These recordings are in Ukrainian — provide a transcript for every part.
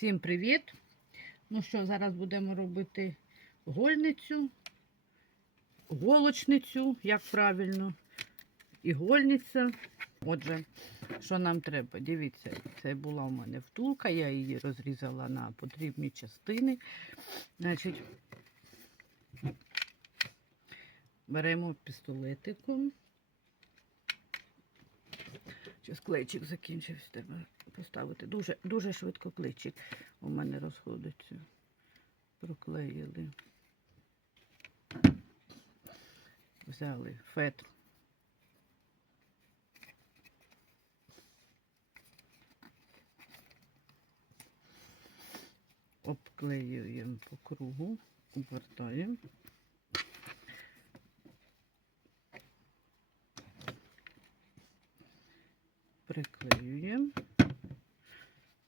Всім привіт! Ну що, зараз будемо робити гольницю, голочницю, як правильно, і гольниця. Отже, що нам треба? Дивіться, це була у мене втулка, я її розрізала на потрібні частини. Значить, беремо пістолетиком. Зараз клейчик закінчився, треба поставити. Дуже, дуже швидко клейчик у мене розходиться. Проклеїли. Взяли фетр. Обклеюємо по кругу, обвертаємо. Приклеюємо.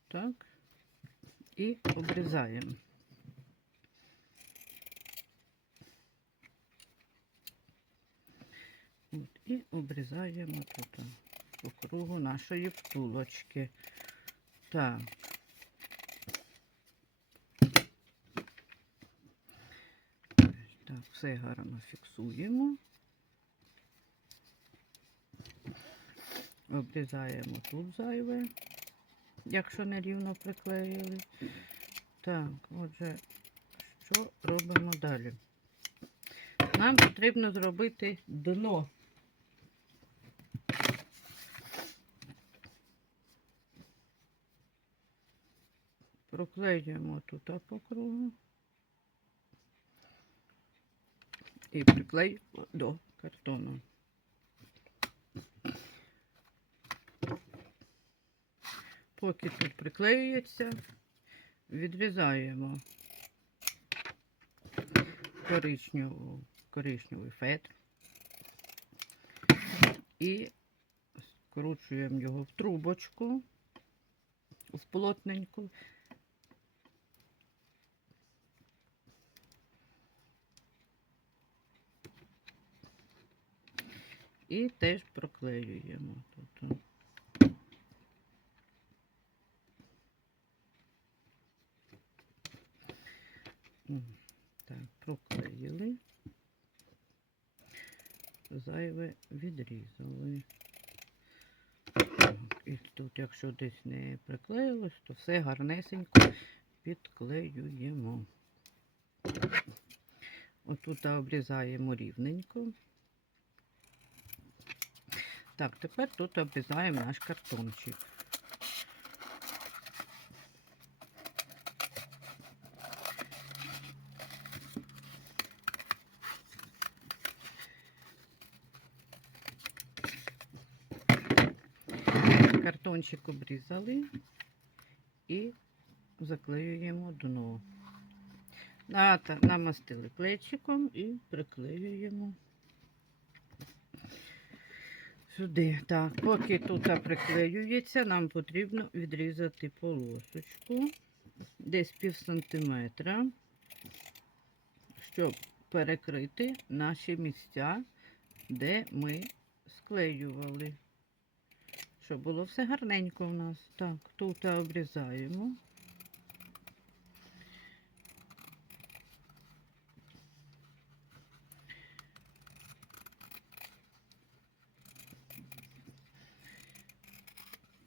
Так. І обрізаємо. От, і обрізаємо тут по кругу нашої втулочки. Так. Так, все гарно фіксуємо. Обрізаємо тут зайве, якщо не рівно приклеїли. Так, отже, що робимо далі? Нам потрібно зробити дно. Проклеюємо тут по кругу і приклеюємо до картону. Поки тут приклеюється, відрізаємо коричневу, коричневий фетр і скручуємо його в трубочку, в полотненьку. І теж проклеюємо тут. Так, проклеїли. Зайве відрізали. І тут, якщо десь не приклеїлось, то все гарнесенько підклеюємо. Отут обрізаємо рівненько. Так, тепер тут обрізаємо наш картончик. Картончик обрізали і заклеюємо дно. Намастили плечиком і приклеюємо сюди. Так, поки тут приклеюється, нам потрібно відрізати полосочку десь пів сантиметра, щоб перекрити наші місця, де ми склеювали. Щоб було все гарненько у нас. Так, тут обрізаємо.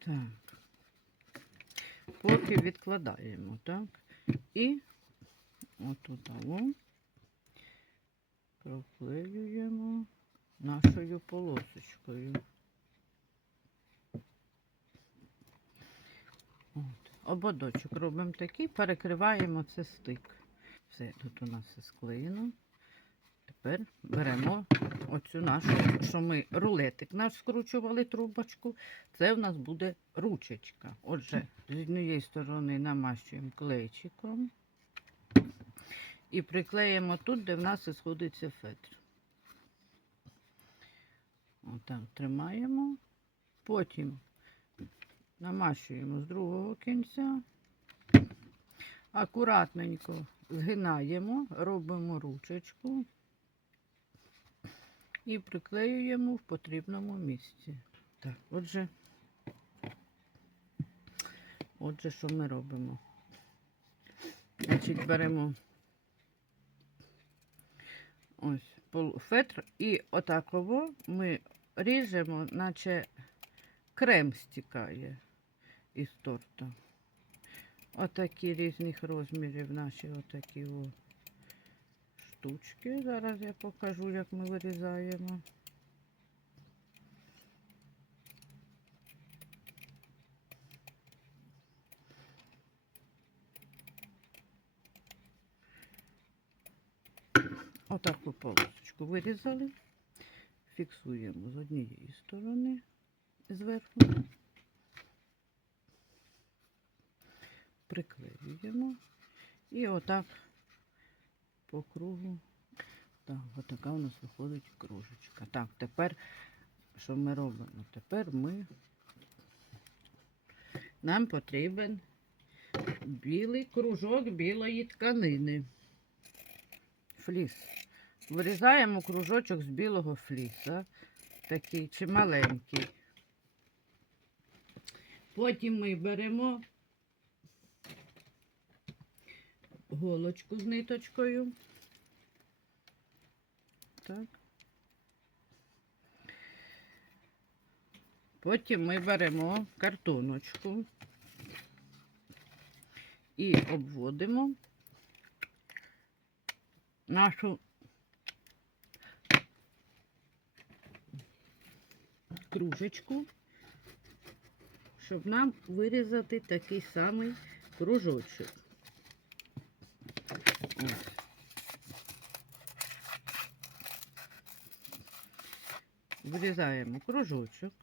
Так. Поки відкладаємо, так? І отут проклеюємо нашою полосочкою. Ободочок робимо такий, перекриваємо це стик. Все, тут у нас все склеєно. Тепер беремо оцю нашу, що ми рулетик наш скручували трубочку. Це в нас буде ручечка. Отже, з однієї сторони намащуємо клейчиком і приклеїмо тут, де в нас сходиться фетр. Отак тримаємо. Потім намащуємо з другого кінця. Акуратненько згинаємо, робимо ручечку і приклеюємо в потрібному місці. Так, отже, отже, що ми робимо? Значить, беремо ось фетр і отаково ми ріжемо, наче крем стікає із торта. Отакі різних розмірів наші отакі о штучки. Зараз я покажу, як ми вирізаємо. Отаку полосочку вирізали, фіксуємо з однієї сторони зверху, приклеюємо і отак по кругу. Так, отака у нас виходить кружечка. Так, тепер що ми робимо? Тепер ми нам потрібен білий кружок білої тканини. Фліс. Вирізаємо кружочок з білого фліса, такий чи маленький. Потім ми беремо голочку з ниточкою. Так. Потім ми беремо картоночку і обводимо нашу кружечку, щоб нам вирізати такий самий кружочок. Вирізаємо кружочок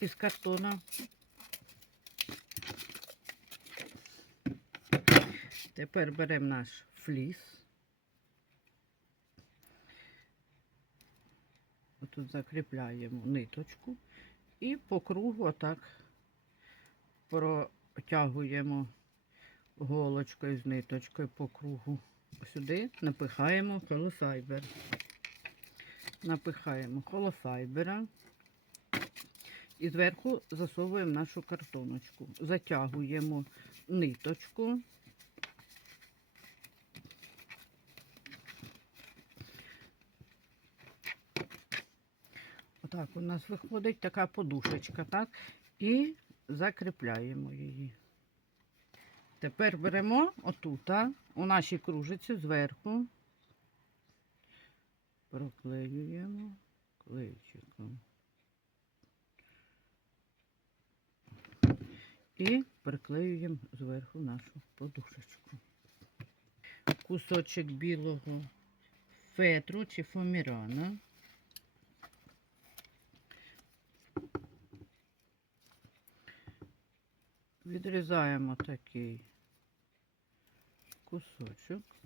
із картона. Тепер беремо наш фліс. Тут закріпляємо ниточку і по кругу отак протягуємо голочкою з ниточкою по кругу. Сюди напихаємо холофайбер. Напихаємо холофайбера і зверху засовуємо нашу картоночку. Затягуємо ниточку. Отак у нас виходить така подушечка, так? І закріпляємо її. Тепер беремо отута, у нашій кружиці зверху, проклеюємо клейчиком. І приклеюємо зверху нашу подушечку. Кусочок білого фетру чи фомірана. Відрізаємо такий кусочок.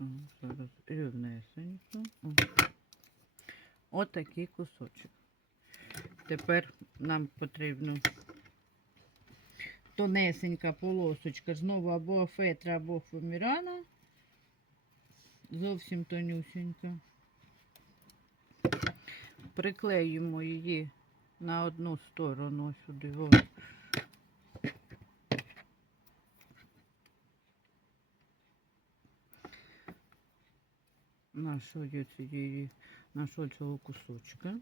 Так, зараз рівнесенько. Отакий кусочок. Тепер нам потрібно тонесенька полосочка, знову або фетра, або фомірана. Зовсім тонюсенька. Приклеюємо її на одну сторону сюди. О. Нашого нашого цього кусочка.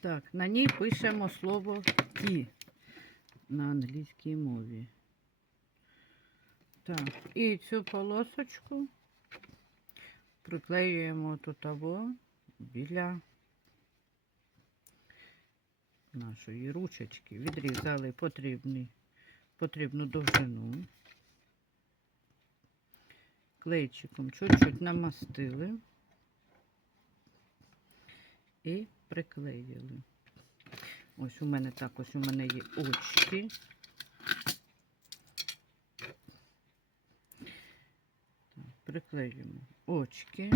Так, на ній пишемо слово ті на англійській мові. Так, і цю полосочку приклеюємо тут або біля нашої ручечки. Відрізали потрібний, потрібну довжину. Клейчиком чуть-чуть намастили і приклеїли. Ось у мене так, ось у мене є очки. Приклеюємо очки.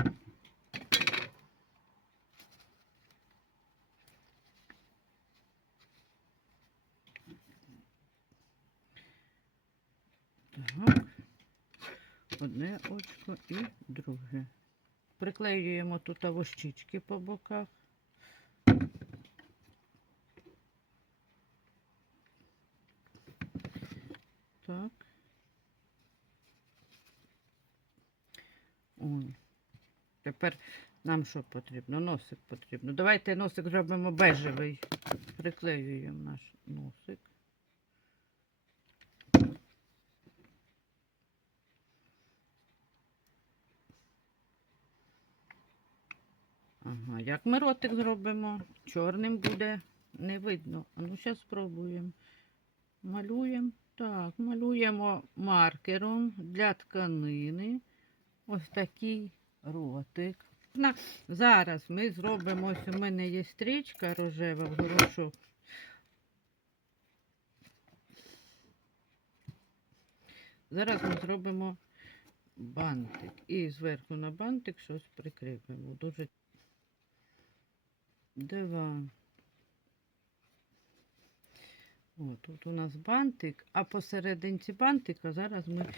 Так. Одне очко і друге. приклеюємо тут вощички по боках. Так. Ой. Тепер нам що потрібно? Носик потрібно. Давайте носик зробимо бежевий. Приклеюємо наш носик. Ага, як ми ротик зробимо? Чорним буде, не видно. А ну зараз спробуємо. Малюємо. Так, малюємо маркером для тканини. Ось такий ротик. Зараз ми зробимо, ось у мене є стрічка рожева в горошок. Зараз ми зробимо бантик. І зверху на бантик щось прикріпимо. Дуже Дива. О, тут у нас бантик, а посерединці бантика зараз ми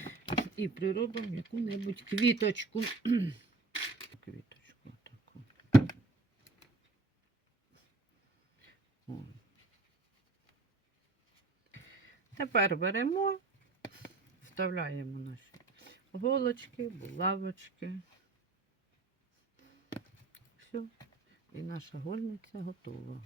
і приробимо яку-небудь квіточку. Квіточку таку. О. Тепер беремо, вставляємо наші голочки, булавочки. Все. І наша гольниця готова.